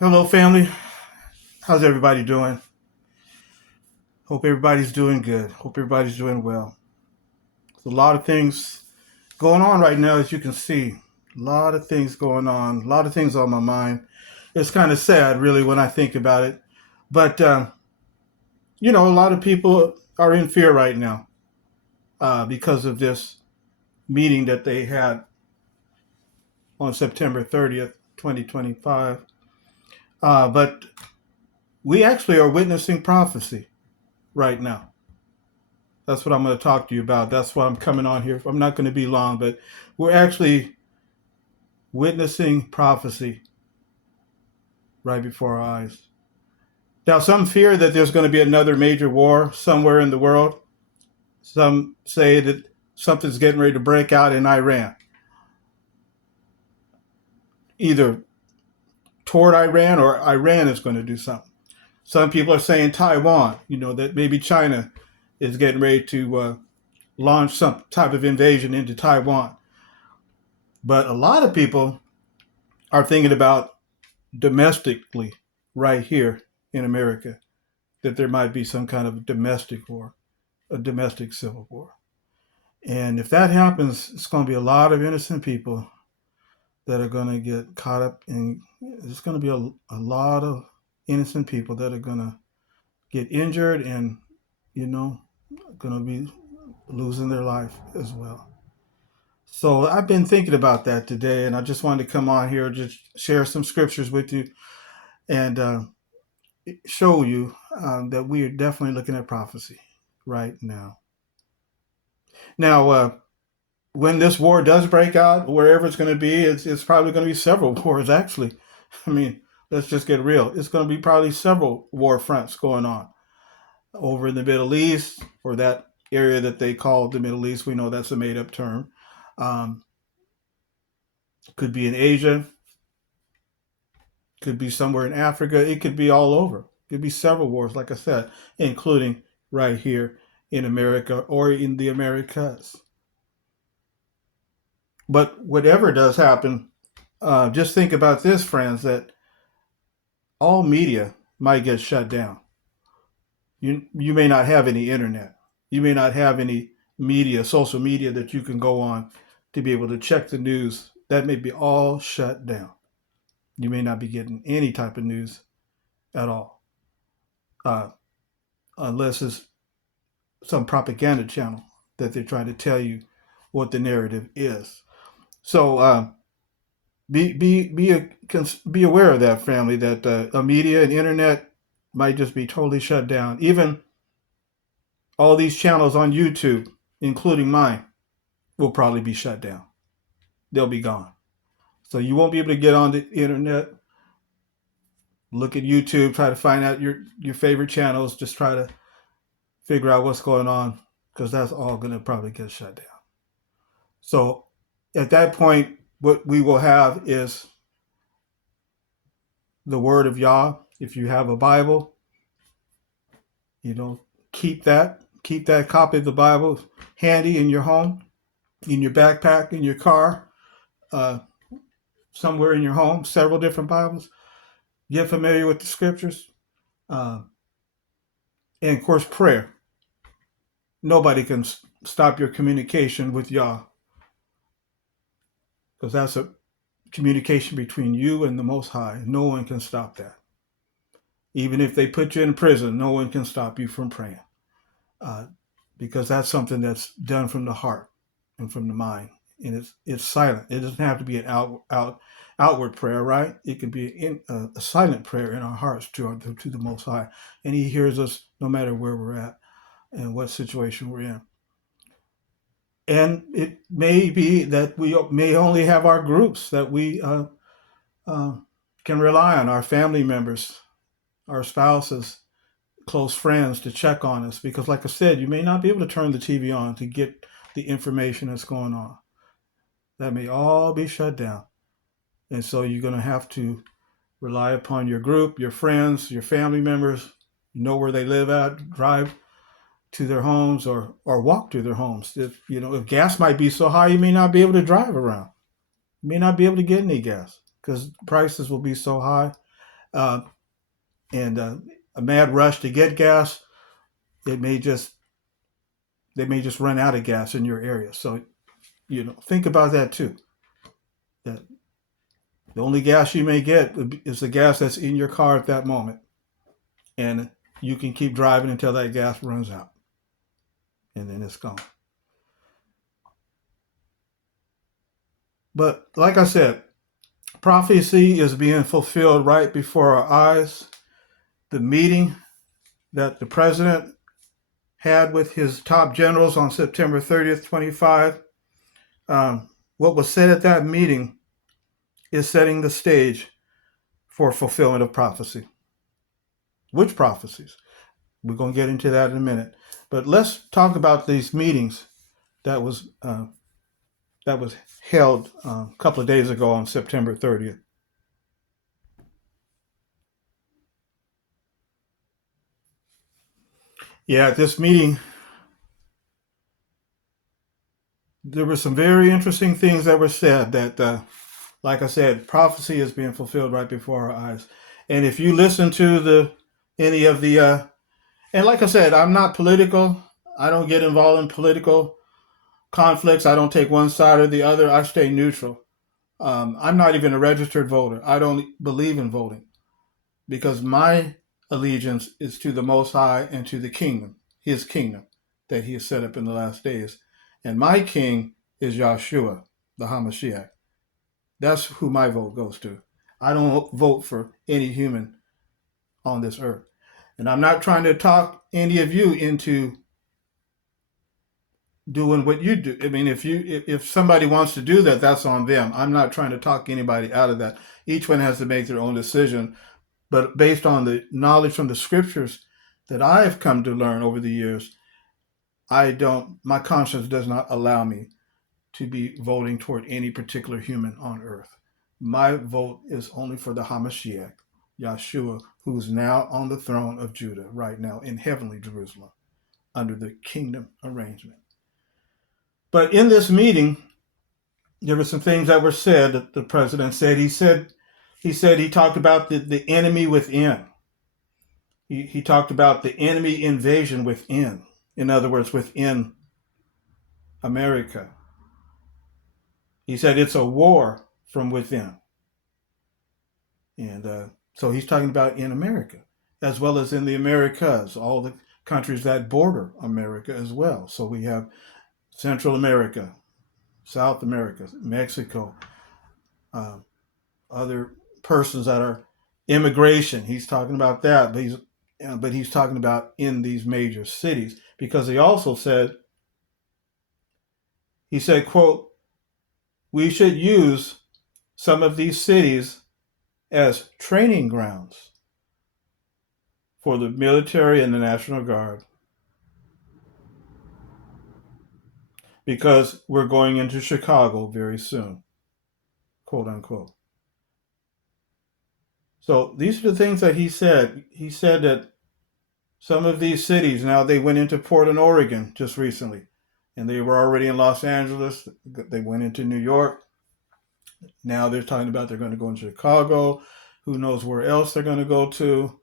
Hello, family. How's everybody doing? Hope everybody's doing good. Hope everybody's doing well. There's a lot of things going on right now, as you can see. A lot of things going on. A lot of things on my mind. It's kind of sad, really, when I think about it. But, a lot of people are in fear right now because of this meeting that they had on September 30th, 2025. But we actually are witnessing prophecy right now. That's what I'm going to talk to you about. That's why I'm coming on here. I'm not going to be long, but we're actually witnessing prophecy right before our eyes. Now, some fear that there's going to be another major war somewhere in the world. Some say that something's getting ready to break out in Iran, either toward Iran or Iran is going to do something. Some people are saying Taiwan, that maybe China is getting ready to launch some type of invasion into Taiwan. But a lot of people are thinking about domestically right here in America, that there might be some kind of domestic war, a domestic civil war. And if that happens, it's going to be a lot of innocent people that are going to get caught up in, there's going to be a lot of innocent people that are going to get injured and, going to be losing their life as well. So I've been thinking about that today, and I just wanted to come on here, just share some scriptures with you and show you that we are definitely looking at prophecy right now. Now, when this war does break out, wherever it's going to be, it's probably going to be several wars, actually. I mean, let's just get real. It's going to be probably several war fronts going on over in the Middle East, or that area that they call the Middle East. We know that's a made up term. Um, could be in Asia, could be somewhere in Africa. It could be all over. It could be several wars, like I said, including right here in America or in the Americas. But whatever does happen, just think about this, friends, that all media might get shut down. You may not have any internet. You may not have any media, social media that you can go on to be able to check the news. That may be all shut down. You may not be getting any type of news at all, uh, unless it's some propaganda channel that they're trying to tell you what the narrative is. So be aware of that, family. That media and internet might just be totally shut down. Even all these channels on YouTube, including mine, will probably be shut down. They'll be gone. So you won't be able to get on the internet, look at YouTube, try to find out your favorite channels, just try to figure out what's going on, because that's all going to probably get shut down. So at that point, what we will have is the word of Yah. If you have a Bible, keep that copy of the Bible handy in your home, in your backpack, in your car, uh, somewhere in your home, several different Bibles. Get familiar with the scriptures. Uh, and of course, prayer. Nobody can stop your communication with Yah, because that's a communication between you and the Most High. No one can stop that. Even if they put you in prison, no one can stop you from praying, because that's something that's done from the heart and from the mind, and it's silent. It doesn't have to be an outward prayer, right? It can be a silent prayer in our hearts to the Most High, and He hears us no matter where we're at and what situation we're in. And it may be that we may only have our groups that we can rely on, our family members, our spouses, close friends, to check on us. Because like I said, you may not be able to turn the TV on to get the information that's going on. That may all be shut down. And so you're going to have to rely upon your group, your friends, your family members, where they live at, drive to their homes or walk to their homes. If gas might be so high, you may not be able to drive around. You may not be able to get any gas because prices will be so high. uh, and a mad rush to get gas, it may just they may just run out of gas in your area. So think about that too. That the only gas you may get is the gas that's in your car at that moment, and you can keep driving until that gas runs out, and then it's gone. But like I said, prophecy is being fulfilled right before our eyes. The meeting that the president had with his top generals on September 30th, 25, what was said at that meeting is setting the stage for fulfillment of prophecy. Which prophecies? We're going to get into that in a minute. But let's talk about these meetings that was held a couple of days ago on September 30th. Yeah, at this meeting, there were some very interesting things that were said that, like I said, prophecy is being fulfilled right before our eyes. And if you listen to any of the, and like I said, I'm not political. I don't get involved in political conflicts. I don't take one side or the other. I stay neutral. I'm not even a registered voter. I don't believe in voting because my allegiance is to the Most High and to the kingdom, his kingdom that he has set up in the last days. And my king is Yahshua, the Hamashiach. That's who my vote goes to. I don't vote for any human on this earth. And I'm not trying to talk any of you into doing what you do. I mean, if somebody wants to do that, that's on them. I'm not trying to talk anybody out of that. Each one has to make their own decision. But based on the knowledge from the scriptures that I have come to learn over the years, my conscience does not allow me to be voting toward any particular human on earth. My vote is only for the Hamashiach, Yahshua, who is now on the throne of Judah right now in heavenly Jerusalem under the kingdom arrangement. But in this meeting, there were some things that were said that the president said. He talked about the enemy within. He talked about the enemy invasion within. In other words, within America. He said it's a war from within. And so he's talking about in America, as well as in the Americas, all the countries that border America as well. So we have Central America, South America, Mexico, other persons that are immigration. He's talking about that, but he's talking about in these major cities, because he also said, quote, we should use some of these cities as training grounds for the military and the National Guard, because we're going into Chicago very soon, quote unquote. So these are the things that he said. He said that some of these cities, now they went into Portland, Oregon just recently, and they were already in Los Angeles. They went into New York. Now they're talking about they're going to go into Chicago. Who knows where else they're going to go to?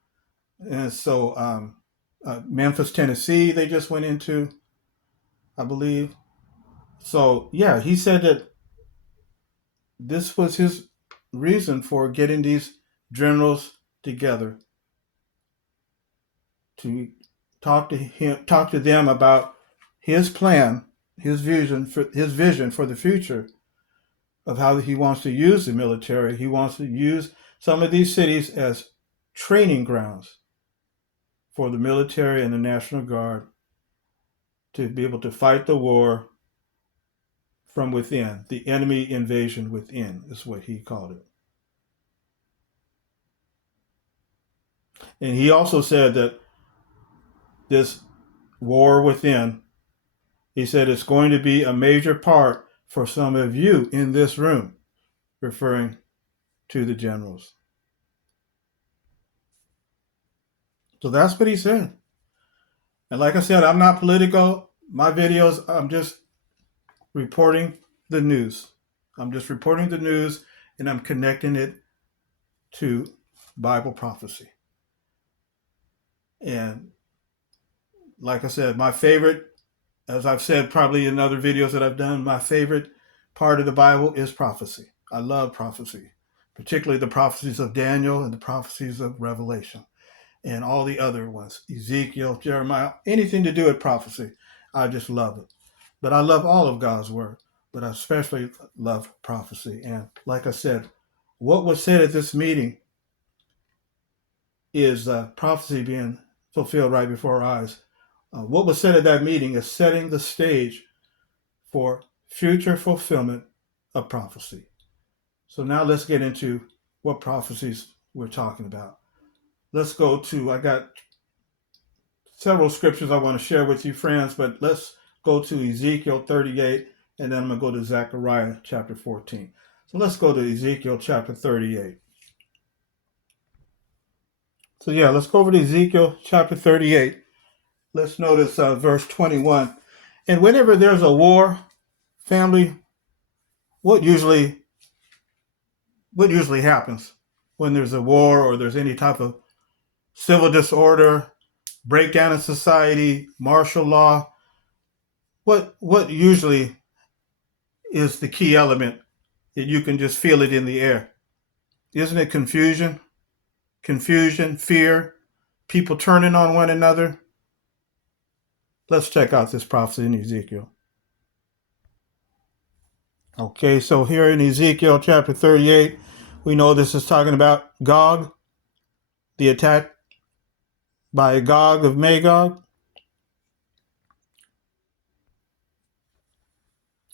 And so Memphis, Tennessee, they just went into, I believe. So yeah, he said that this was his reason for getting these generals together to talk to them about his plan, his vision for the future of how he wants to use the military. He wants to use some of these cities as training grounds for the military and the National Guard to be able to fight the war from within. The enemy invasion within is what he called it. And he also said that this war within, he said it's going to be a major part for some of you in this room, referring to the generals. So that's what he said. And like I said, I'm not political. My videos, I'm just reporting the news. I'm just reporting the news, and I'm connecting it to Bible prophecy. And like I said, my favorite, as I've said probably in other videos that I've done, my favorite part of the Bible is prophecy. I love prophecy, particularly the prophecies of Daniel and the prophecies of Revelation and all the other ones, Ezekiel, Jeremiah, anything to do with prophecy. I just love it. But I love all of God's word, but I especially love prophecy. And like I said, what was said at this meeting is prophecy being fulfilled right before our eyes. What was said at that meeting is setting the stage for future fulfillment of prophecy. So now let's get into what prophecies we're talking about. Let's go to, I got several scriptures I want to share with you, friends, but let's go to Ezekiel 38, and then I'm going to go to Zechariah chapter 14. So let's go to Ezekiel chapter 38. So yeah, let's go over to Ezekiel chapter 38. Let's notice verse 21. And whenever there's a war, family, what usually happens when there's a war or there's any type of civil disorder, breakdown in society, martial law? What usually is the key element that you can just feel it in the air? Isn't it confusion? Confusion, fear, people turning on one another? Let's check out this prophecy in Ezekiel. Okay, so here in Ezekiel chapter 38, we know this is talking about Gog, the attack by Gog of Magog.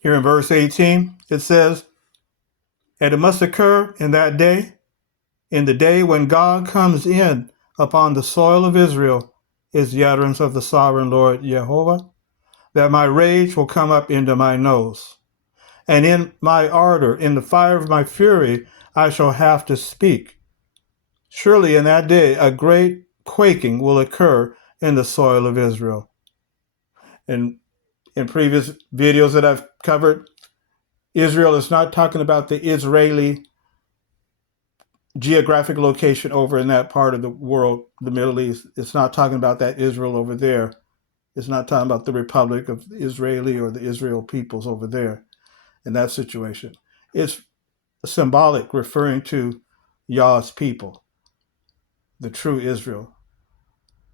Here in verse 18, it says, and it must occur in that day, in the day when Gog comes in upon the soil of Israel, is the utterance of the sovereign Lord Jehovah, that my rage will come up into my nose. And in my ardor, in the fire of my fury, I shall have to speak. Surely in that day a great quaking will occur in the soil of Israel. And in previous videos that I've covered, Israel is not talking about the Israeli geographic location over in that part of the world, the Middle East. It's not talking about that Israel over there. It's not talking about the Republic of Israeli or the Israel peoples over there in that situation. It's symbolic, referring to Yah's people, the true Israel,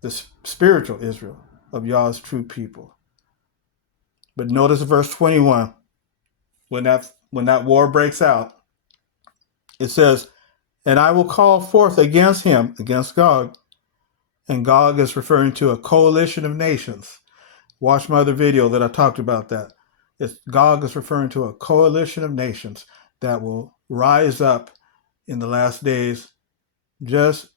the spiritual Israel of Yah's true people. But notice verse 21. When that war breaks out, it says, and I will call forth against him, against Gog, and Gog is referring to a coalition of nations. Watch my other video that I talked about that. Gog is referring to a coalition of nations that will rise up in the last days, just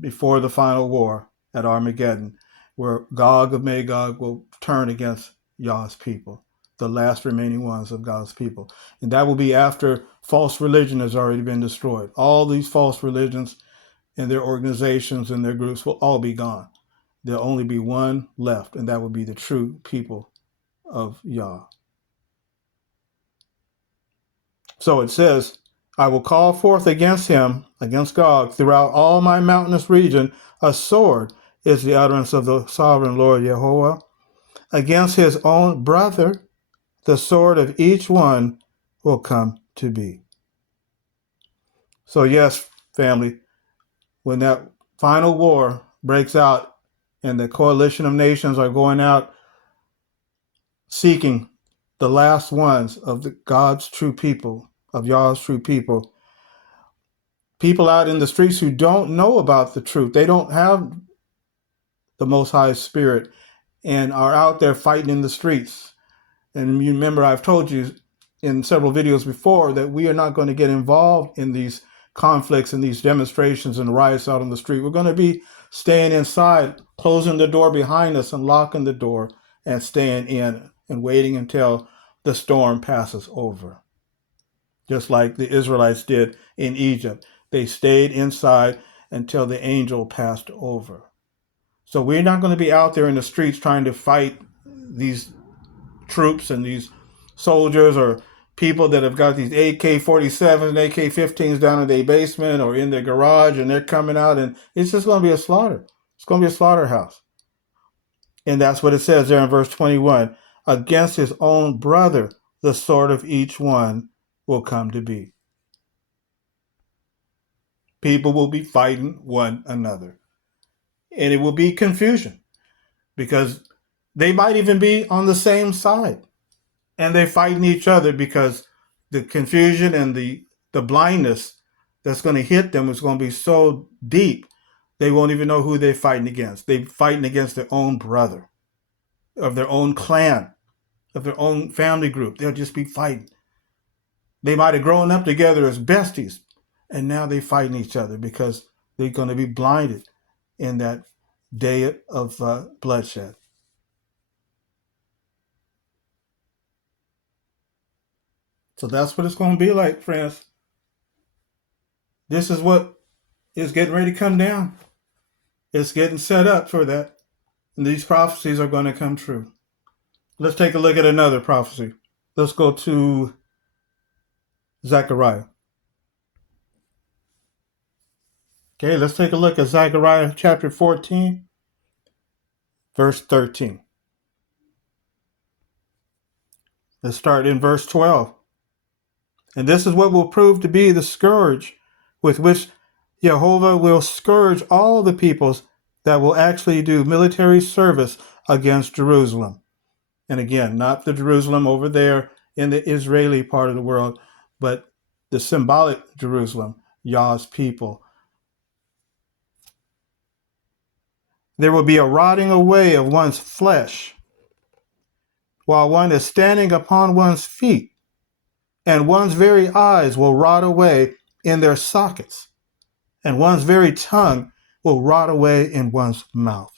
before the final war at Armageddon, where Gog of Magog will turn against Yah's people, the last remaining ones of God's people. And that will be after false religion has already been destroyed. All these false religions and their organizations and their groups will all be gone. There'll only be one left, and that will be the true people of Yah. So it says, I will call forth against him, against Gog, throughout all my mountainous region, a sword is the utterance of the sovereign Lord Jehovah. Against his own brother, the sword of each one will come to be. So yes, family, when that final war breaks out and the coalition of nations are going out seeking the last ones of God's true people, of Yah's true people, people out in the streets who don't know about the truth, they don't have the Most High Spirit and are out there fighting in the streets. And you remember I've told you in several videos before that we are not going to get involved in these conflicts and these demonstrations and riots out on the street. We're going to be staying inside, closing the door behind us and locking the door and staying in and waiting until the storm passes over. Just like the Israelites did in Egypt. They stayed inside until the angel passed over. So we're not going to be out there in the streets trying to fight these troops and these soldiers or people that have got these AK-47s and AK-15s down in their basement or in their garage, and they're coming out, and it's just going to be a slaughter. It's going to be a slaughterhouse. And that's what it says there in verse 21. Against his own brother, the sword of each one will come to be. People will be fighting one another. And it will be confusion because they might even be on the same side. And they're fighting each other because the confusion and the blindness that's going to hit them is going to be so deep, they won't even know who they're fighting against. They're fighting against their own brother, of their own clan, of their own family group. They'll just be fighting. They might have grown up together as besties, and now they're fighting each other because they're going to be blinded in that day of bloodshed. So that's what it's going to be like, friends. This is what is getting ready to come down. It's getting set up for that. And these prophecies are going to come true. Let's take a look at another prophecy. Let's go to Zechariah. Okay, let's take a look at Zechariah chapter 14, verse 13. Let's start in verse 12. And this is what will prove to be the scourge with which Jehovah will scourge all the peoples that will actually do military service against Jerusalem. And again, not the Jerusalem over there in the Israeli part of the world, but the symbolic Jerusalem, Yah's people. There will be a rotting away of one's flesh while one is standing upon one's feet, and one's very eyes will rot away in their sockets, and one's very tongue will rot away in one's mouth.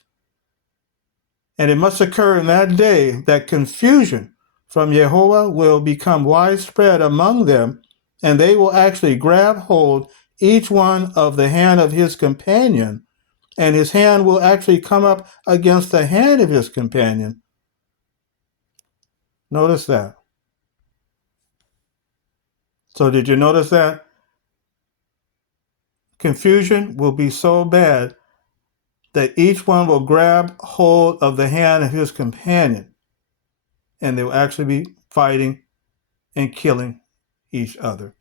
And it must occur in that day that confusion from Jehovah will become widespread among them, and they will actually grab hold each one of the hand of his companion, and his hand will actually come up against the hand of his companion. Notice that. So did you notice that? Confusion will be so bad that each one will grab hold of the hand of his companion, and they will actually be fighting and killing each other.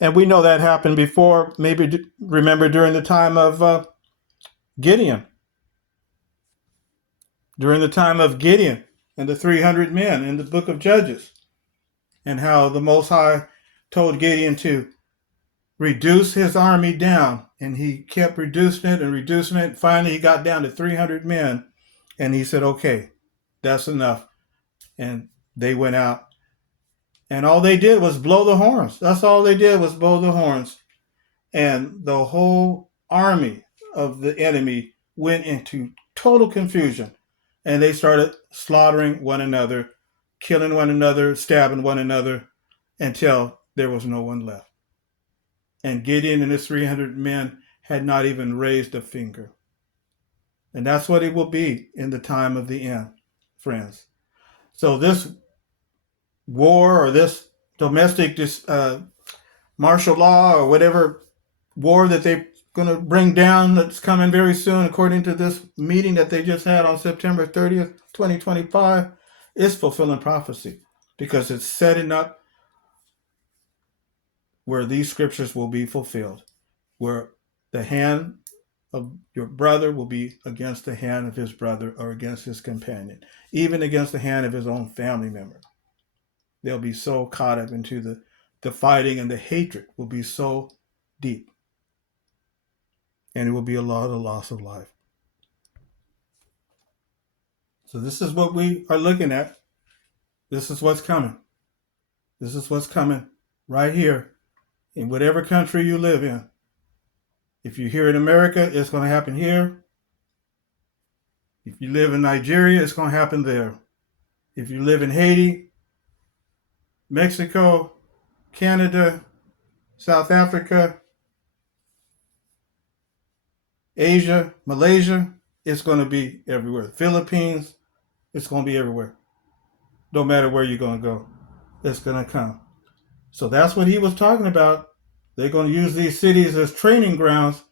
And we know that happened before, maybe remember during the time of Gideon. During the time of Gideon and the 300 men in the book of Judges, and how the Most High told Gideon to reduce his army down, and he kept reducing it and reducing it. Finally, he got down to 300 men, and he said, okay, that's enough. And they went out, and all they did was blow the horns. That's all they did was blow the horns. And the whole army of the enemy went into total confusion, and they started slaughtering one another, killing one another, stabbing one another, until there was no one left. And Gideon and his 300 men had not even raised a finger. And that's what it will be in the time of the end, friends. So this war or this domestic martial law or whatever war that they're going to bring down that's coming very soon, according to this meeting that they just had on September 30th, 2025, is fulfilling prophecy, because it's setting up where these scriptures will be fulfilled, where the hand of your brother will be against the hand of his brother, or against his companion, even against the hand of his own family member. They'll be so caught up into the fighting, and the hatred will be so deep, and it will be a lot of loss of life. So this is what we are looking at. This is what's coming. This is what's coming right here in whatever country you live in. If you're here in America, it's going to happen here. If you live in Nigeria, it's going to happen there. If you live in Haiti, Mexico, Canada, South Africa, Asia, Malaysia, it's going to be everywhere. Philippines, it's going to be everywhere. No matter where you're going to go, it's going to come. So that's what he was talking about. They're going to use these cities as training grounds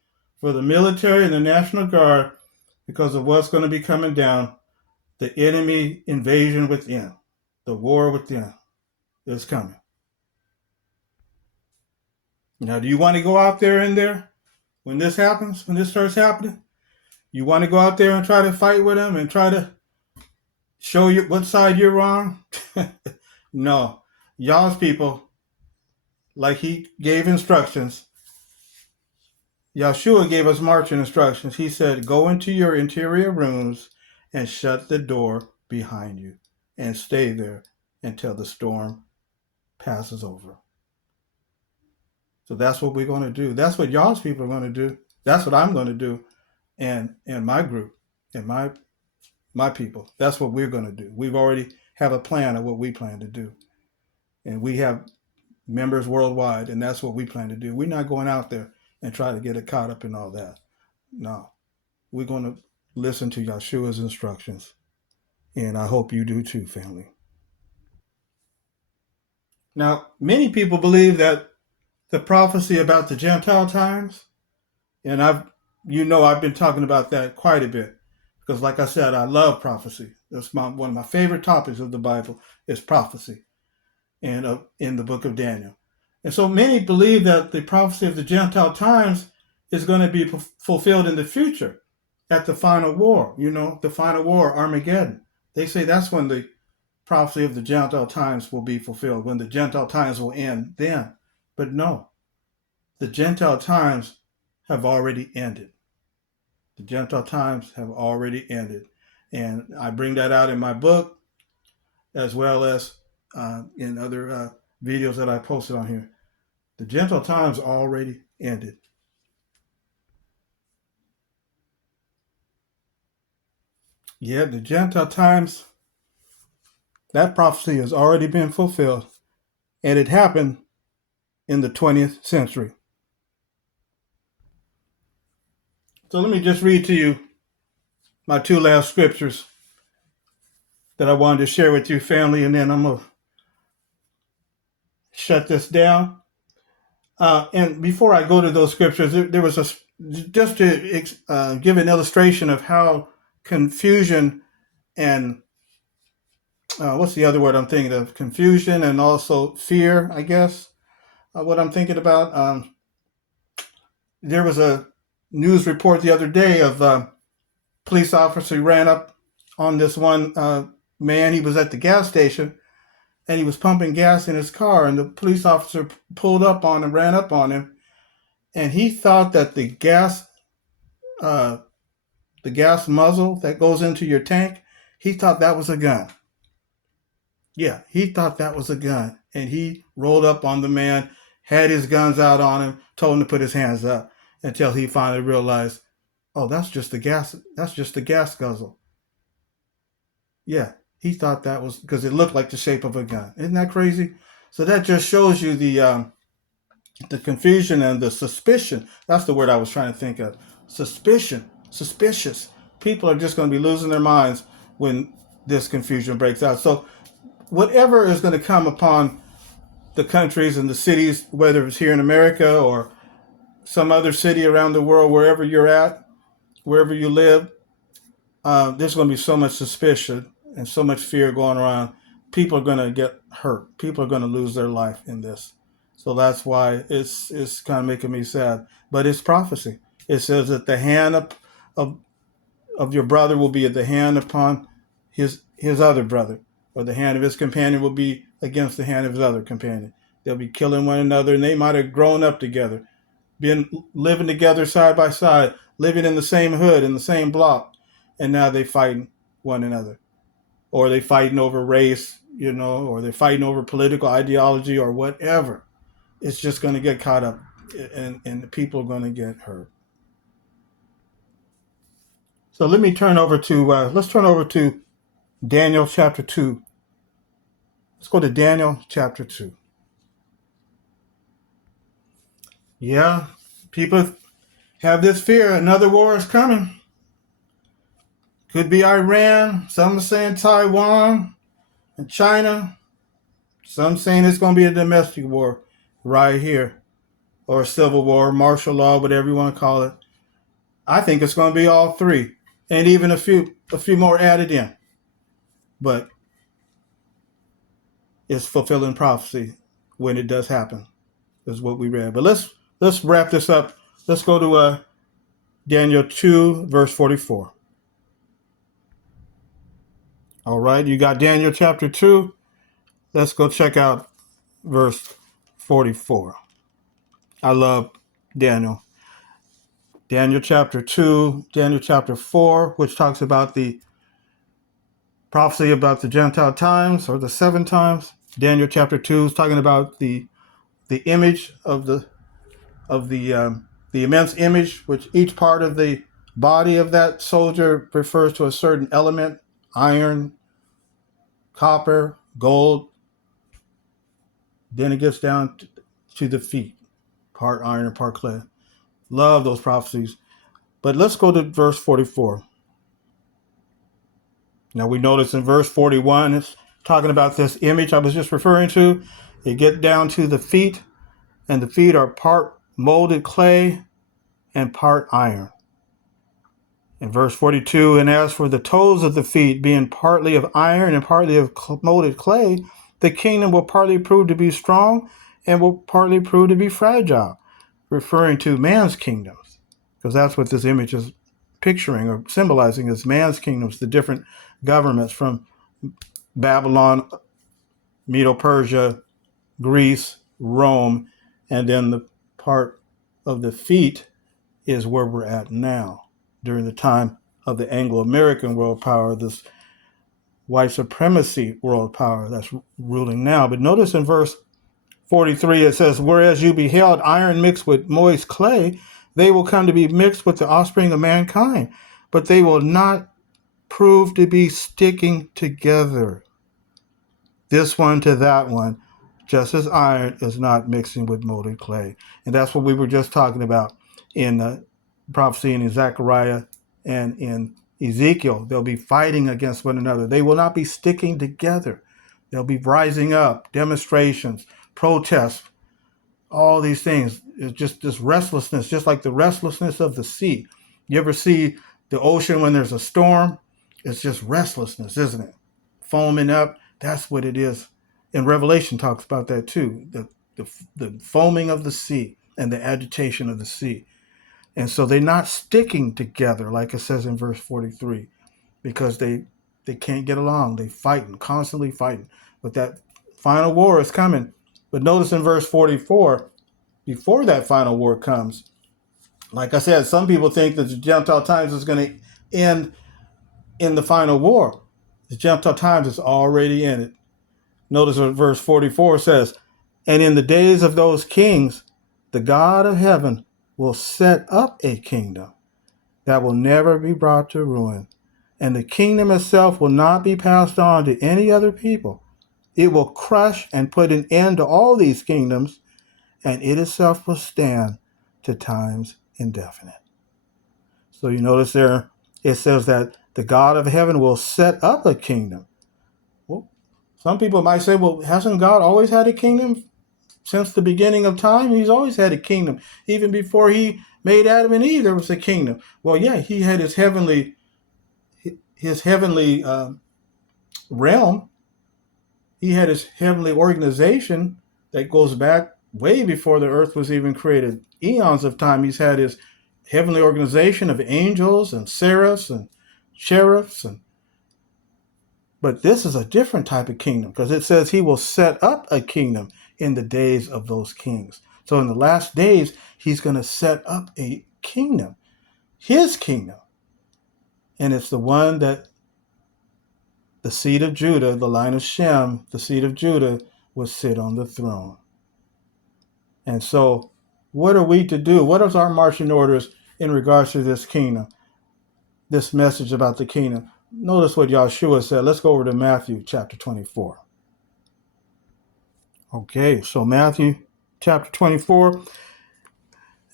for the military and the National Guard because of what's going to be coming down. The enemy invasion within, the war within is coming. Now, do you want to go out there in there when this happens, when this starts happening? You want to go out there and try to fight with them and try to show you what side you're wrong? No. Y'all's people, like he gave instructions, Yahshua gave us marching instructions. He said, go into your interior rooms and shut the door behind you and stay there until the storm passes over. So that's what we're going to do. That's what y'all's people are going to do. That's what I'm going to do and my group and my people. That's what we're going to do. We've already have a plan of what we plan to do. And we have members worldwide, and that's what we plan to do. We're not going out there and try to get it caught up in all that. No. We're going to listen to Yahshua's instructions. And I hope you do too, family. Now, many people believe that the prophecy about the Gentile times, and I've been talking about that quite a bit because, like I said, I love prophecy. That's one of my favorite topics of the Bible is prophecy, and in the book of Daniel. And so many believe that the prophecy of the Gentile times is going to be fulfilled in the future at the final war. The final war, Armageddon. They say that's when the prophecy of the Gentile times will be fulfilled, when the Gentile times will end then. But no, the Gentile times have already ended. The Gentile times have already ended. And I bring that out in my book as well as in other videos that I posted on here. The Gentile times already ended. Yeah, the Gentile times, that prophecy has already been fulfilled. And it happened in the 20th century. So let me just read to you my two last scriptures that I wanted to share with you, family, and then I'm going to shut this down. And before I go to those scriptures, there was just to give an illustration of how confusion and what's the other word I'm thinking of? Confusion and also fear, I guess, what I'm thinking about. There was a news report the other day of a police officer who ran up on this one man. He was at the gas station and he was pumping gas in his car, and the police officer pulled up on him, ran up on him, and he thought that the gas muzzle that goes into your tank, he thought that was a gun. Yeah, he thought that was a gun, and he rolled up on the man, had his guns out on him, told him to put his hands up until he finally realized, oh, that's just the gas. That's just the gas guzzle. Yeah, he thought that was because it looked like the shape of a gun. Isn't that crazy? So that just shows you the confusion and the suspicion. That's the word I was trying to think of. Suspicion, suspicious. People are just going to be losing their minds when this confusion breaks out. So whatever is going to come upon the countries and the cities, whether it's here in America or some other city around the world, wherever you're at, wherever you live, there's going to be so much suspicion and so much fear going around. People are going to get hurt. People are going to lose their life in this. So that's why it's kind of making me sad. But it's prophecy. It says that the hand of your brother will be at the hand upon his other brother, or the hand of his companion will be against the hand of his other companion. They'll be killing one another, and they might have grown up together, been living together side by side, living in the same hood, in the same block, and now they fighting one another. Or they fighting over race, or they're fighting over political ideology or whatever. It's just going to get caught up, and people are going to get hurt. So let's turn over to Daniel chapter 2. Let's go to Daniel chapter 2. Yeah, people have this fear. Another war is coming. Could be Iran. Some are saying Taiwan and China. Some saying it's going to be a domestic war right here, or a civil war, martial law, whatever you want to call it. I think it's going to be all three, and even a few more added in. But it's fulfilling prophecy when it does happen, is what we read. But let's wrap this up. Let's go to Daniel 2, verse 44. All right, you got Daniel chapter 2. Let's go check out verse 44. I love Daniel. Daniel chapter 2, Daniel chapter 4, which talks about the prophecy about the Gentile times, or the 7 times. Daniel chapter 2 is talking about the image of the immense image, which each part of the body of that soldier refers to a certain element: iron, copper, gold. Then it gets down to the feet, part iron and part clay. Love those prophecies. But let's go to verse 44. Now we notice in verse 41, it's talking about this image I was just referring to. You get down to the feet, and the feet are part molded clay and part iron. In verse 42, and as for the toes of the feet being partly of iron and partly of molded clay, the kingdom will partly prove to be strong and will partly prove to be fragile, referring to man's kingdoms, because that's what this image is picturing or symbolizing, is man's kingdoms, the different governments from Babylon, Medo-Persia, Greece, Rome, and then the part of the feet is where we're at now, during the time of the Anglo-American world power, this white supremacy world power that's ruling now. But notice in verse 43, it says, whereas you beheld iron mixed with moist clay, they will come to be mixed with the offspring of mankind, but they will not prove to be sticking together, this one to that one, just as iron is not mixing with molded clay. And that's what we were just talking about in prophecy in Zechariah and in Ezekiel. They'll be fighting against one another. They will not be sticking together. They'll be rising up, demonstrations, protests, all these things. It's just this restlessness, just like the restlessness of the sea. You ever see the ocean when there's a storm? It's just restlessness, isn't it? Foaming up. That's what it is. And Revelation talks about that too. The foaming of the sea and the agitation of the sea. And so they're not sticking together, like it says in verse 43, because they can't get along. They fighting, constantly fighting. But that final war is coming. But notice in verse 44, before that final war comes, like I said, some people think that the Gentile times is going to end in the final war. The Gentile times is already in it. Notice what verse 44 says, and in the days of those kings, the God of heaven will set up a kingdom that will never be brought to ruin. And the kingdom itself will not be passed on to any other people. It will crush and put an end to all these kingdoms, and it itself will stand to times indefinite. So you notice there, it says that the God of heaven will set up a kingdom. Well, some people might say, well, hasn't God always had a kingdom? Since the beginning of time, he's always had a kingdom. Even before he made Adam and Eve, there was a kingdom. Well, yeah, he had his heavenly realm. He had his heavenly organization that goes back way before the earth was even created. Eons of time, he's had his heavenly organization of angels and seraphs and sheriffs. But this is a different type of kingdom, because it says he will set up a kingdom in the days of those kings. So in the last days, he's going to set up a kingdom, his kingdom. And it's the one that the seed of Judah, the line of Shem, the seed of Judah, will sit on the throne. And so what are we to do? What is our marching orders in regards to this kingdom, this message about the kingdom? Notice what Yahshua said. Let's go over to Matthew chapter 24. Okay, so Matthew chapter 24.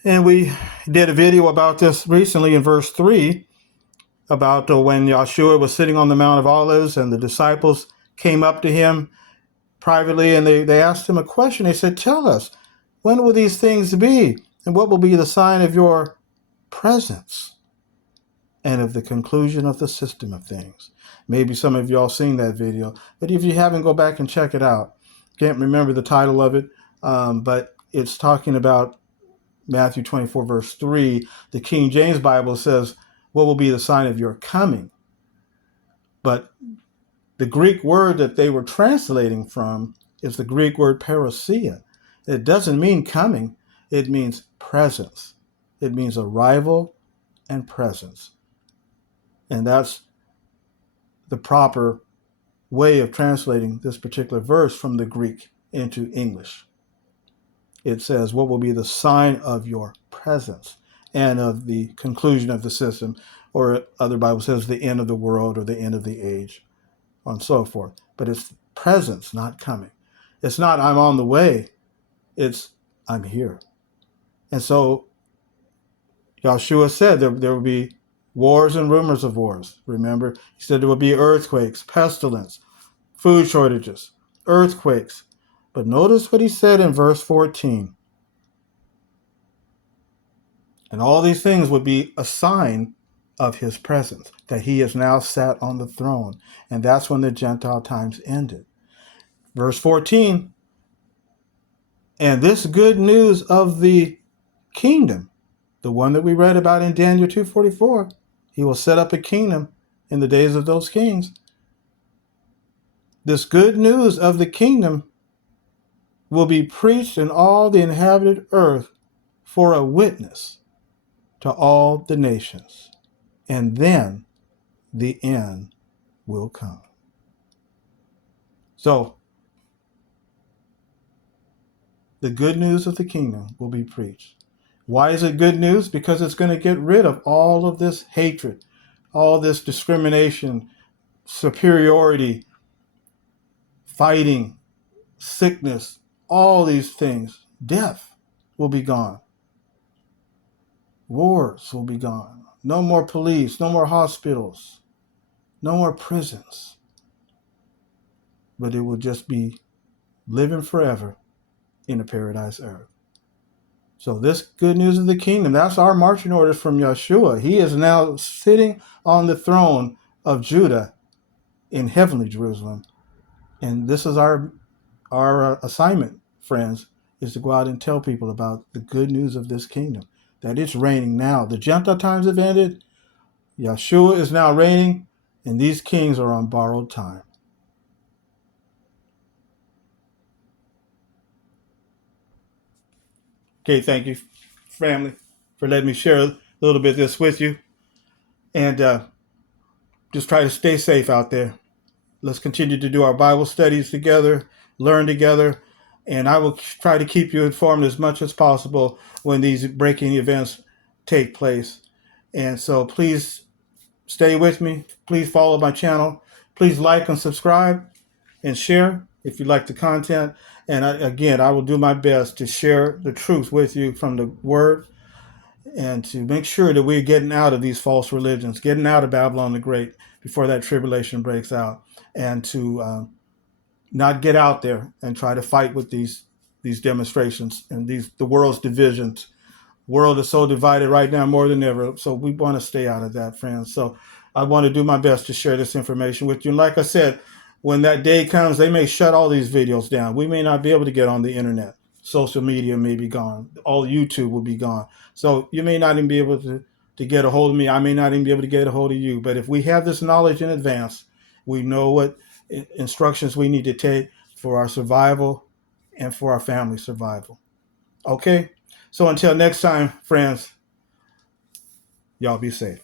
And we did a video about this recently in verse 3, about when Yahshua was sitting on the Mount of Olives and the disciples came up to him privately, and they asked him a question. They said, tell us, when will these things be? And what will be the sign of your presence and of the conclusion of the system of things? Maybe some of y'all seen that video, but if you haven't, go back and check it out. Can't remember the title of it, but it's talking about Matthew 24, verse 3. The King James Bible says, what will be the sign of your coming? But the Greek word that they were translating from is the Greek word parousia. It doesn't mean coming. It means presence. It means arrival and presence. And that's the proper way of translating this particular verse from the Greek into English. It says, what will be the sign of your presence and of the conclusion of the system, or other Bible says the end of the world or the end of the age, and so forth. But it's presence, not coming. It's not I'm on the way. It's I'm here. And so Yahshua said there will be wars and rumors of wars. Remember, he said there will be earthquakes, pestilence, food shortages, earthquakes. But notice what he said in verse 14. And all these things would be a sign of his presence, that he is now sat on the throne. And that's when the Gentile times ended. Verse 14, and this good news of the kingdom, the one that we read about in Daniel 2:44, he will set up a kingdom in the days of those kings. This good news of the kingdom will be preached in all the inhabited earth for a witness to all the nations, and then the end will come. So, the good news of the kingdom will be preached. Why is it good news? Because it's going to get rid of all of this hatred, all this discrimination, superiority, fighting, sickness, all these things. Death will be gone. Wars will be gone. No more police, no more hospitals, no more prisons. But it will just be living forever in a paradise earth. So this good news of the kingdom, that's our marching orders from Yeshua. He is now sitting on the throne of Judah in heavenly Jerusalem. And this is our assignment, friends, is to go out and tell people about the good news of this kingdom, that it's reigning now. The Gentile times have ended. Yeshua is now reigning, and these kings are on borrowed time. Okay, thank you, family, for letting me share a little bit of this with you. And just try to stay safe out there. Let's continue to do our Bible studies together, learn together, and I will try to keep you informed as much as possible when these breaking events take place. And so please stay with me. Please follow my channel. Please like and subscribe and share if you like the content. And I will do my best to share the truth with you from the Word, and to make sure that we're getting out of these false religions, getting out of Babylon the Great before that tribulation breaks out, and to not get out there and try to fight with these demonstrations and the world's divisions. World is so divided right now more than ever, so we want to stay out of that, friends. So I want to do my best to share this information with you. And like I said, when that day comes, they may shut all these videos down. We may not be able to get on the internet. Social media may be gone. All YouTube will be gone. So you may not even be able to get a hold of me. I may not even be able to get a hold of you. But if we have this knowledge in advance, we know what instructions we need to take for our survival and for our family survival. Okay? So until next time, friends, y'all be safe.